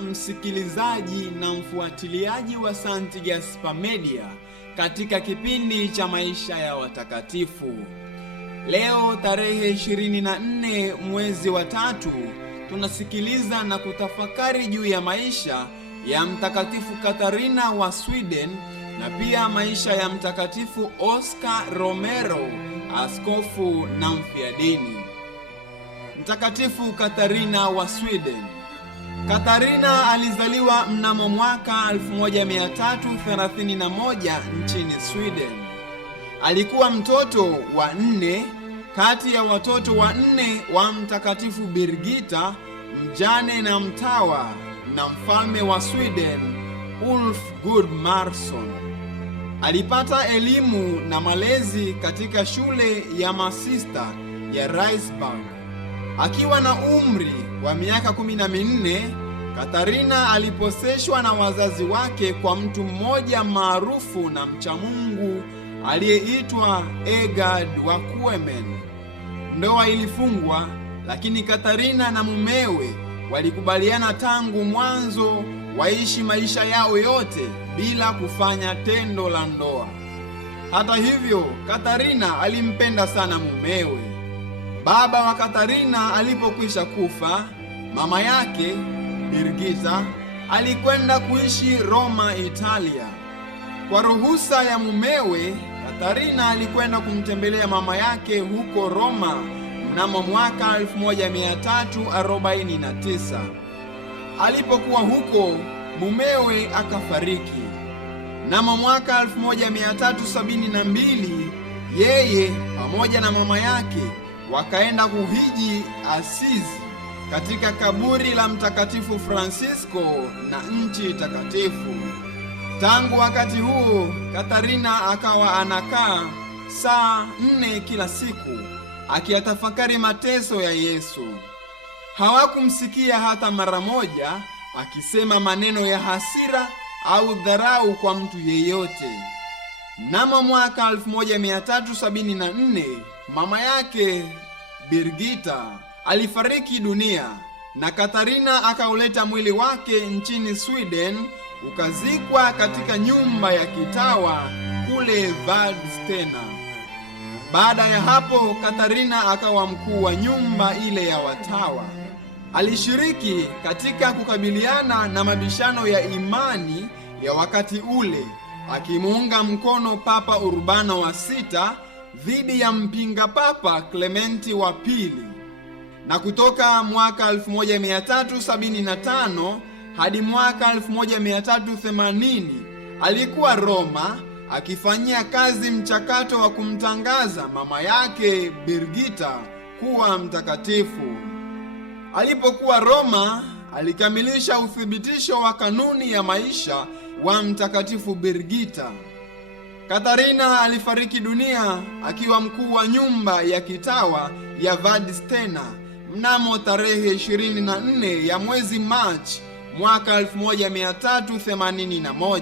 msikilizaji na mfuatiliaji wa St. Gaspar Media katika kipindi cha maisha ya watakatifu. Leo tarehe 24 mwezi wa 3 tunasikiliza na kutafakari juu ya maisha ya Mtakatifu Katarina wa Sweden na pia maisha ya Mtakatifu Oscar Romero, askofu na mfiadini. Mtakatifu Katarina wa Sweden. Katarina alizaliwa mnamo mwaka 1331 nchini Sweden. Alikuwa mtoto wa 4 kati ya watoto wa 4 wa Mtakatifu Birgitta, mjane na mtawa na mfalme wa Sweden Ulf Gudmarsson. Alipata elimu na malezi katika shule ya masista ya Reisberg. Akiwa na umri wa miaka 14, Katarina aliposeshwa na wazazi wake kwa mtu mmoja maarufu na mcha Mungu aliyeitwa Egard wa Kuemen. Ndoa ilifungwa, lakini Katarina na mumewe walikubaliana tangu mwanzo waishi maisha yao yote bila kufanya tendo la ndoa. Hata hivyo, Katarina alimpenda sana mumewe. Baba wa Katarina alipokwisha kufa, mama yake Birgitta alikwenda kuishi Roma, Italia. Kwa ruhusa ya mumewe, Katarina alikwenda kumtembelea mama yake huko Roma mnamo mwaka 1349. Alipokuwa huko, mumewe akafariki. Mnamo mwaka 1372, yeye pamoja na mama yake wakaenda kuhiji Asizi katika kaburi la Mtakatifu Francisco na nchi takatifu. Tangu wakati huo, Katarina akawa anakaa saa 4 kila siku akiyatafakari mateso ya Yesu. Hawakumsikia hata mara moja akisema maneno ya hasira au dharau kwa mtu yeyote. Mnamo mwaka 1374, mama yake Birgitta alifariki dunia na Katarina akauleta mwili wake nchini Sweden, ukazikwa katika nyumba ya kitawa kule Vadstena. Baada ya hapo, Katarina akawa mkuu wa nyumba ile ya watawa. Alishiriki katika kukabiliana na mabishano ya imani ya wakati ule, akimuunga mkono Papa Urbano wa 6 dhidi ya mpinga Papa Clementi wa pili. Na kutoka mwaka 1375 hadi mwaka 1380 alikuwa Roma akifanyia kazi mchakato wa kumtangaza mama yake Birgitta kuwa mtakatifu. Alipokuwa Roma, alikamilisha uthibitisho wa kanuni ya maisha wa Mtakatifu Birgitta. Katarina alifariki dunia akiwa mkuu wa nyumba ya kitawa ya Vadstena mnamo tarehe 24 ya mwezi Machi mwaka 1381.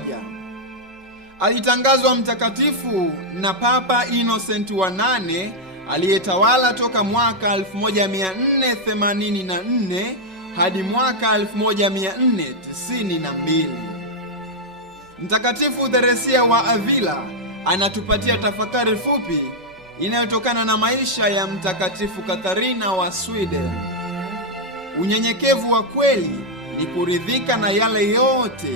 Alitangazwa mtakatifu na Papa Innocent wa 8 aliyetawala toka mwaka 1484 hadi mwaka 1492. Mtakatifu Teresia wa Avila anatupatia tafakari fupi inayotokana na maisha ya Mtakatifu Katarina wa Sweden. Unyenyekevu wa kweli ni kuridhika na yale yote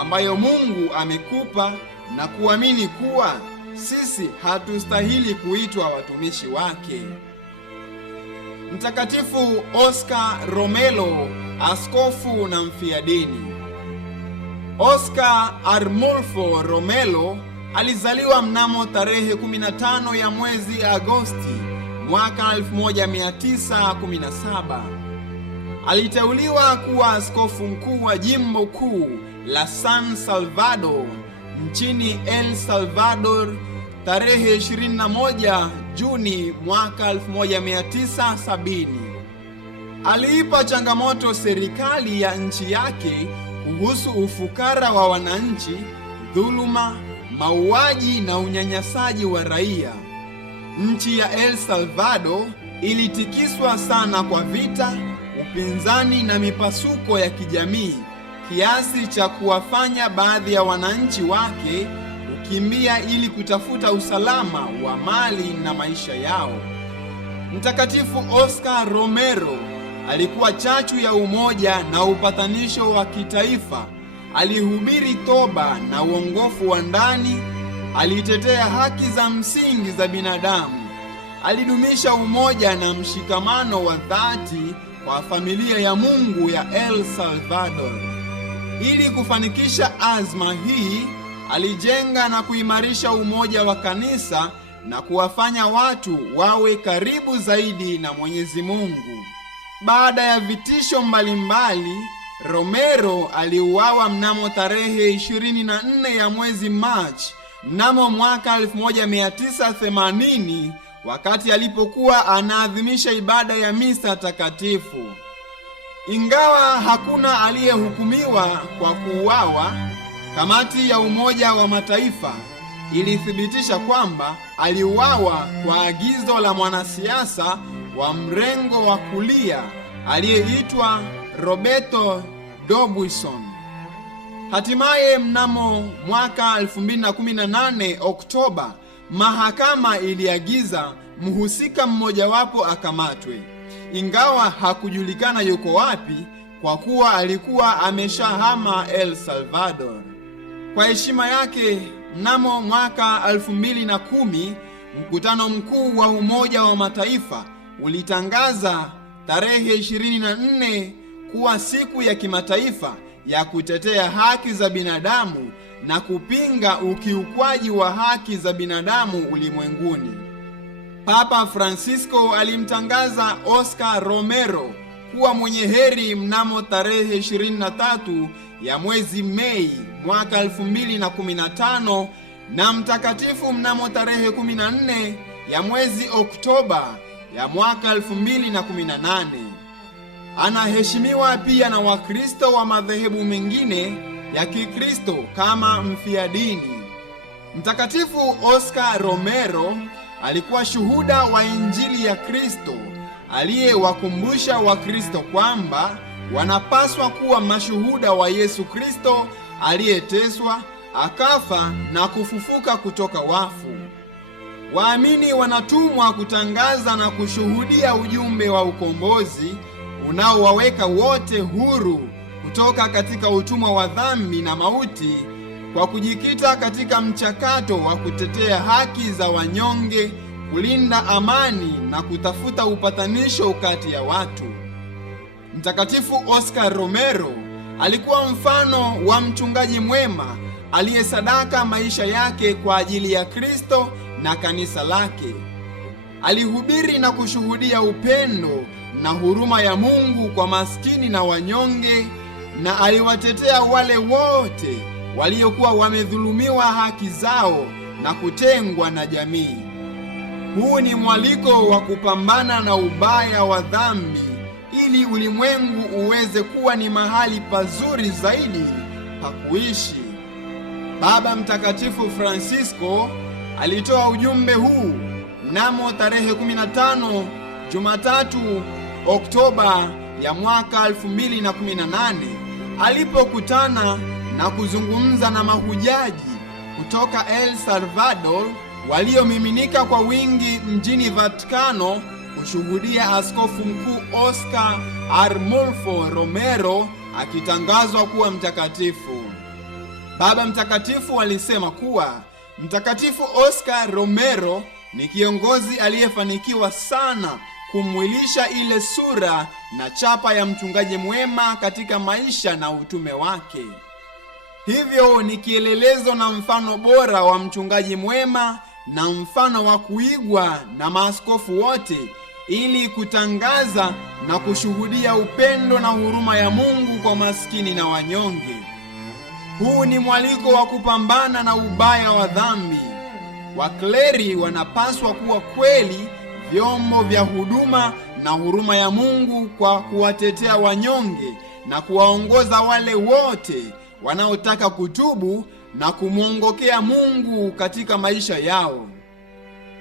ambayo Mungu amekupa na kuamini kuwa sisi hatustahili kuitwa watumishi wake. Mtakatifu Oscar Romero, askofu na mfiadini. Oscar Arnulfo Romero alizaliwa mnamo tarehe 15 ya mwezi Agosti mwaka 1917. Aliteuliwa kuwa askofu mkuu wa jimbo kuu la San Salvador nchini El Salvador tarehe 21 Juni mwaka 1970. Aliipa changamoto serikali ya nchi yake kuhusu ufukara wa wananchi, dhuluma, mauaji na unyanyasaji wa raia. Nchi ya El Salvador ilitikiswa sana kwa vita, upinzani na mipasuko ya kijamii kiasi cha kuwafanya baadhi ya wananchi wake kukimbia ili kutafuta usalama wa mali na maisha yao. Mtakatifu Oscar Romero alikuwa chachu ya umoja na upatanisho wa kitaifa. Alihubiri toba na uongofu wa ndani, alitetea haki za msingi za binadamu, alidumisha umoja na mshikamano wa dhati kwa familia ya Mungu ya El Salvador. Ili kufanikisha azma hii, alijenga na kuimarisha umoja wa kanisa na kuwafanya watu wawe karibu zaidi na Mwenyezi Mungu. Baada ya vitisho mbalimbali, Romero aliuawa mnamo tarehe 24 ya mwezi Machi mnamo mwaka 1980 wakati alipokuwa anaadhimisha ibada ya misa takatifu. Ingawa hakuna aliyehukumiwa kwa kuuawa, kamati ya Umoja wa Mataifa ilithibitisha kwamba aliuawa kwa agizo la mwanasiasa wa mrengo wa kulia aliyeitwa Roberto Dubuisson. Hatimaye mnamo mwaka 2018 Oktoba, mahakama iliagiza mhusika mmojawapo akamatwe, ingawa hakujulikana yuko wapi kwa kuwa alikuwa ameshahama El Salvador. Kwa heshima yake, mnamo mwaka 2010 mkutano mkuu wa Umoja wa Mataifa ulitangaza tarehe 24 kuwa siku ya kimataifa ya kutetea haki za binadamu na kupinga ukiukwaji wa haki za binadamu ulimwenguni. Papa Francisco alimtangaza Oscar Romero kuwa mwenye heri mnamo tarehe 23 ya mwezi Mei mwaka 2015 na mtakatifu mnamo tarehe 14 ya mwezi Oktoba ya mwaka 2018. Anaheshimiwa pia na Wakristo wa madhehebu mengine ya Kikristo kama mfiadini. Mtakatifu Oscar Romero alikuwa shuhuda wa Injili ya Kristo, aliyewakumbusha Wakristo kwamba wanapaswa kuwa mashuhuda wa Yesu Kristo aliyeteswa, akafa na kufufuka kutoka wafu. Waamini wanatumwa kutangaza na kushuhudia ujumbe wa ukombozi unaowaweka wote huru kutoka katika utumwa wa dhambi na mauti, kwa kujikita katika mchakato wa kutetea haki za wanyonge, kulinda amani na kutafuta upatanisho kati ya watu. Mtakatifu Oscar Romero alikuwa mfano wa mchungaji mwema aliyesadaka maisha yake kwa ajili ya Kristo na kanisa lake. Alihubiri na kushuhudia upendo na huruma ya Mungu kwa maskini na wanyonge, na aliwatetea wale wote waliokuwa wamedhulumiwa haki zao na kutengwa na jamii. Huu ni mwaliko wa kupambana na ubaya wa dhambi ili ulimwengu uweze kuwa ni mahali pazuri zaidi pa kuishi. Baba Mtakatifu Francisco alitoa ujumbe huu mnamo tarehe 15 Jumatatu Oktoba ya mwaka 2018 alipokutana na kuzungumza na mahujaji kutoka El Salvador waliomiminika kwa wingi mjini Vatikano kushuhudia Askofu Mkuu Oscar Arnulfo Romero akitangazwa kuwa mtakatifu. Baba Mtakatifu alisema kuwa Mtakatifu Oscar Romero ni kiongozi aliyefanikiwa sana kumwilisha ile sura na chapa ya mchungaji mwema katika maisha na utume wake. Hivyo ni kielelezo na mfano bora wa mchungaji mwema na mfano wa kuigwa na maaskofu wote, ili kutangaza na kushuhudia upendo na huruma ya Mungu kwa maskini na wanyonge. Huu ni mwaliko wa kupambana na ubaya wa dhambi. Wakleri wanapaswa kuwa kweli vyombo vya huduma na huruma ya Mungu kwa kuwatetea wanyonge na kuwaongoza wale wote wanaotaka kutubu na kumwongokea Mungu katika maisha yao.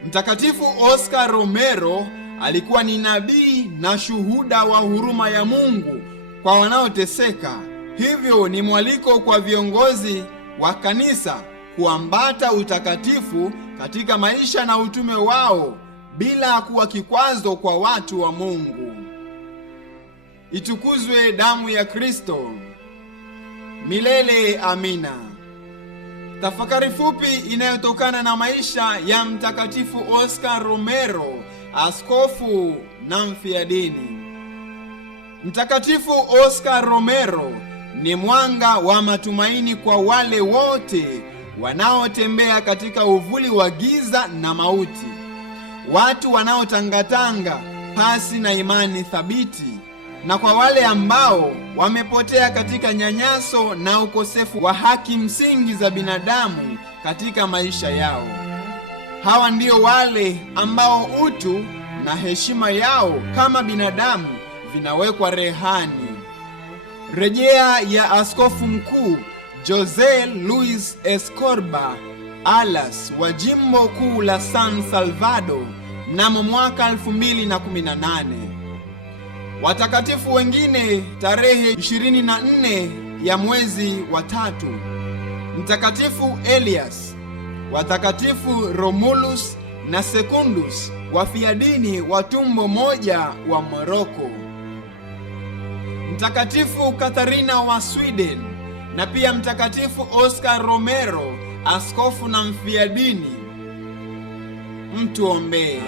Mtakatifu Oscar Romero alikuwa ni nabii na shuhuda wa huruma ya Mungu kwa wanaoteseka, Hivyo ni mwaliko kwa viongozi wa kanisa kuambata utakatifu katika maisha na utume wao bila kuwa kikwazo kwa watu wa Mungu. Itukuzwe damu ya Kristo! Milele amina. Tafakari fupi inayotokana na maisha ya Mtakatifu Oscar Romero, askofu na mfiadini. Mtakatifu Oscar Romero ni mwanga wa matumaini kwa wale wote wanaotembea katika uvuli wa giza na mauti, watu wanaotangatanga pasi na imani thabiti, na kwa wale ambao wamepotea katika nyanyaso na ukosefu wa haki msingi za binadamu katika maisha yao. Hawa ndio wale ambao utu na heshima yao kama binadamu vinawekwa rehani. Rejea ya Askofu Mkuu Jose Luis Escobar Alas wa Jimbo Kuu la San Salvador mnamo mwaka 2018. Watakatifu wengine tarehe 24 ya mwezi wa 3: Mtakatifu Elias, watakatifu Romulus na Secundus, wafiadini wa tumbo moja wa Moroko, Mtakatifu Katharina wa Sweden, na pia Mtakatifu Oscar Romero, askofu na mfiadini. Mtuombee.